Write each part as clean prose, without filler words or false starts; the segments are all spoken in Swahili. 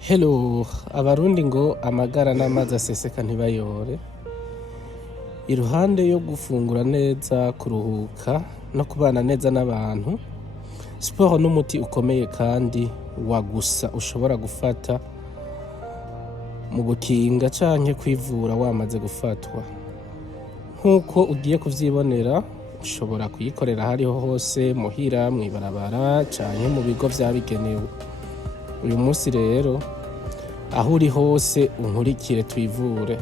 Hello, abarundi ngo amagara n'amazi aseseka ntibayore. Iruhande yo gufungura neza, kuruhuka no kubana neza n'abantu, siporo n'umuti ukomeye kandi wagusa ushobora gufata mu gukinga canke kwivura wamaze gufatwa. Nk'uko ugiye kuvyibonera, ushobora kuyikorera ahariho hose, muhira, mw'ibarabara canke mu bigo vyabigenewe. Uyu munsi rero aho uri hose unkurikire twivure.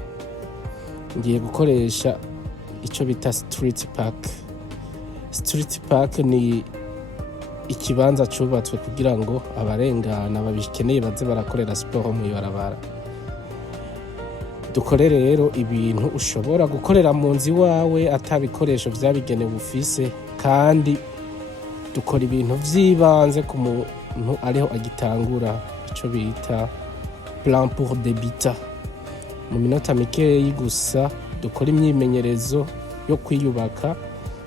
Ngiye gukoresha ico bita street park. Street park ni ikibanza cubatswe kugira ngo abarengana babikeneye baze barakorera siporo mw'ibarabara. Dukore rero ibintu ushobora gukorera mu nzu iwawe ata bikoresho vyabigenewe ufise, kandi dukora ibintu vy'ibanze ku muntu ariho agitangura, ico bita plan pour débuter. Mu minota mikeyi gusa dukora imyimenyerezo yo kwiyubaka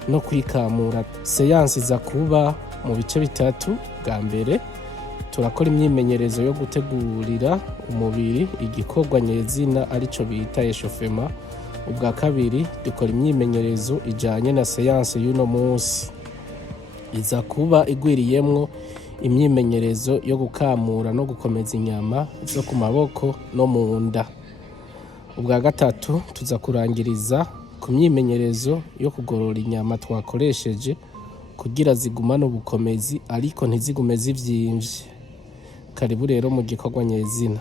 no kwikamura. Seansi za kuba mu bice bitatu. Bwa mbere turakora imyimenyerezo yo gutegurira umubiri igikorwa nyezina arico bita échauffement. Ubwa kabiri dukora imyimenyerezo ijanye na seansi y'uno munsi, iza kuba igwiriyemwo imyimenyerezo yo gukamura no gukomeza inyama zo ku maboko no mu nda. Ubwa gatatu tuza kurangiriza ku myimenyerezo yo kugorora inyama twakoresheje kugira zigumane ubukomezi ariko ntizigume zivyimvye. Karibu rero mu gikorwa nyezina.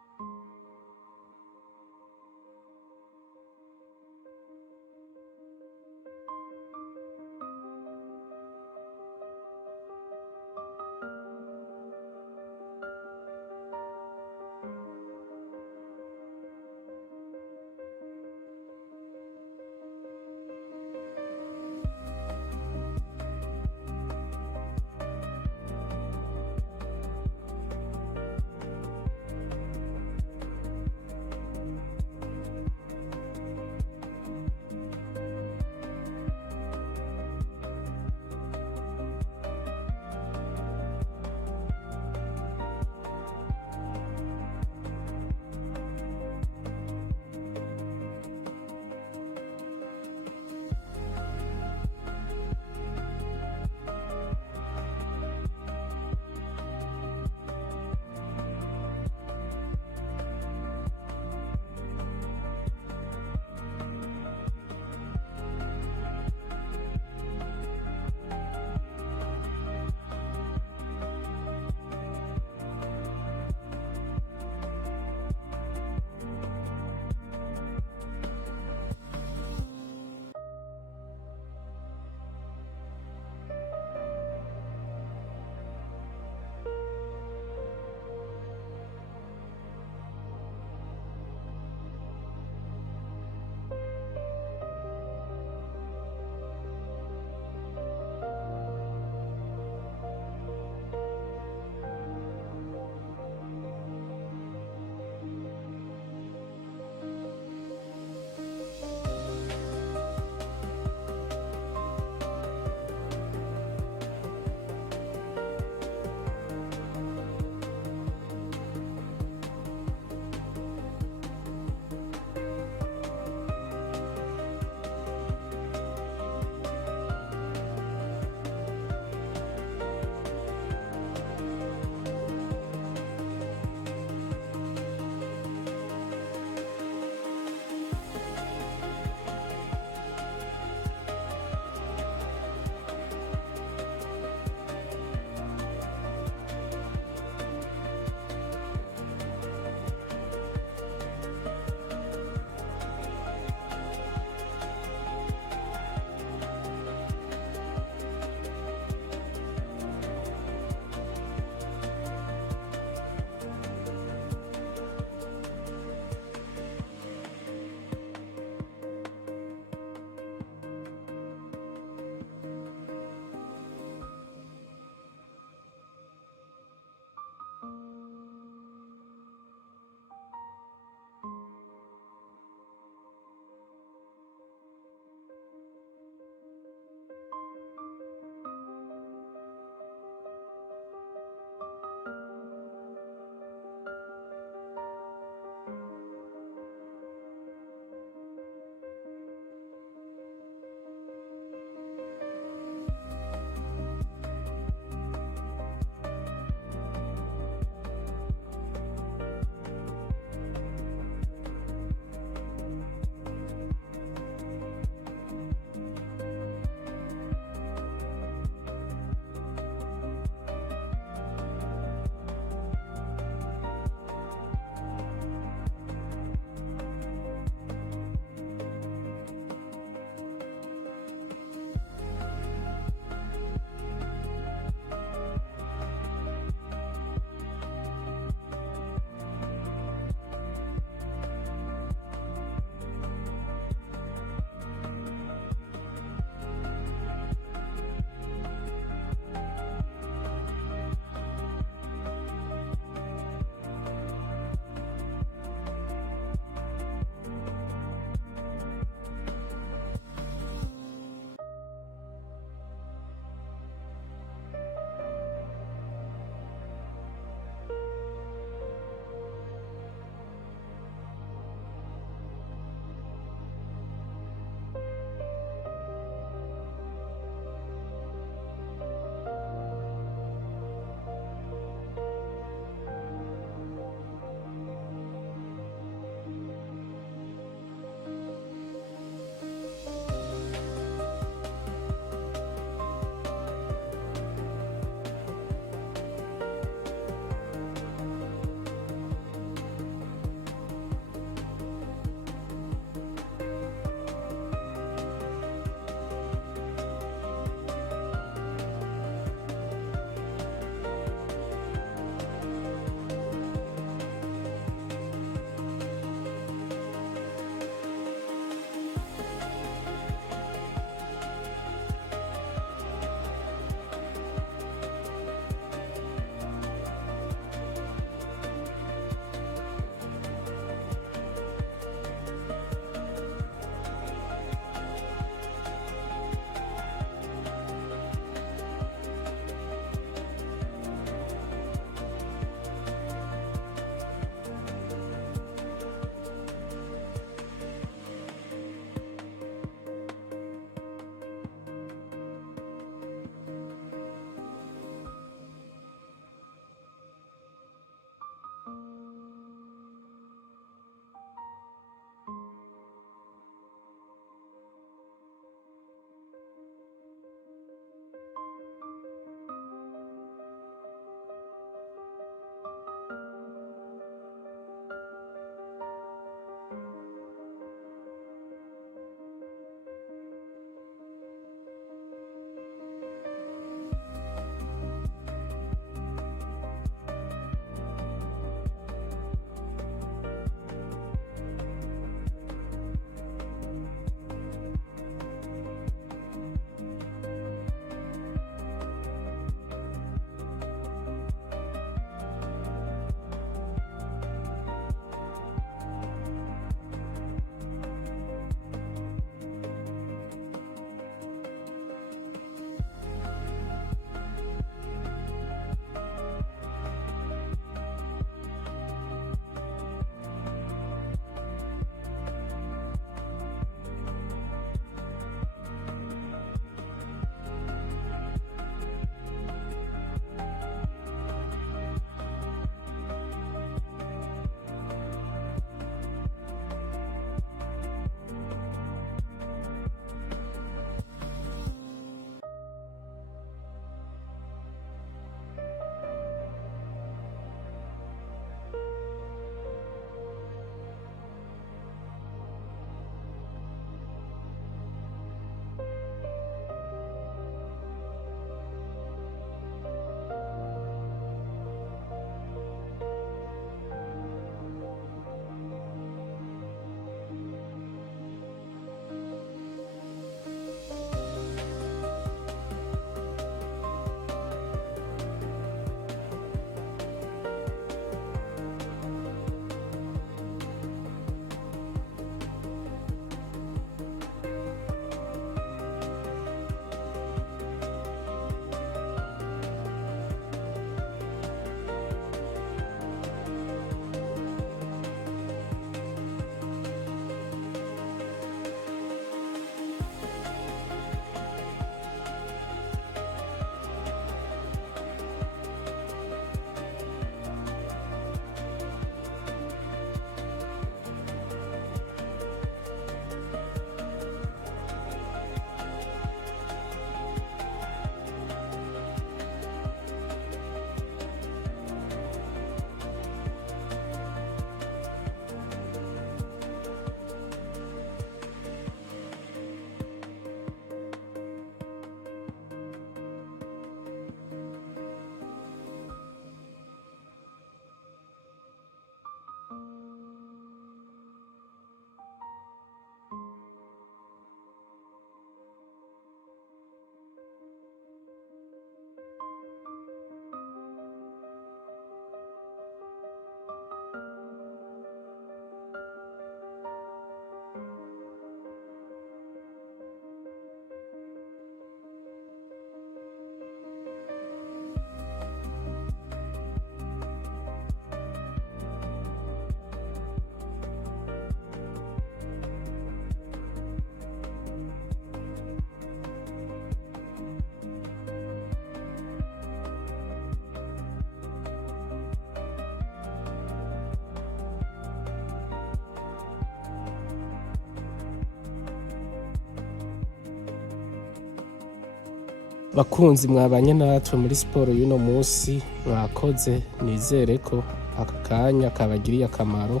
bakunzi mwabanye natwe muri siporo y'uno munsi, mwakoze. Nizere ko aka kanya kabagiriye akamaro,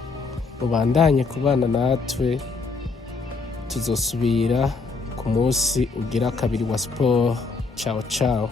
mubandanye kubana natwe. Tuzosubira ku munsi ugira kabiri wa siporo. Ciao ciao.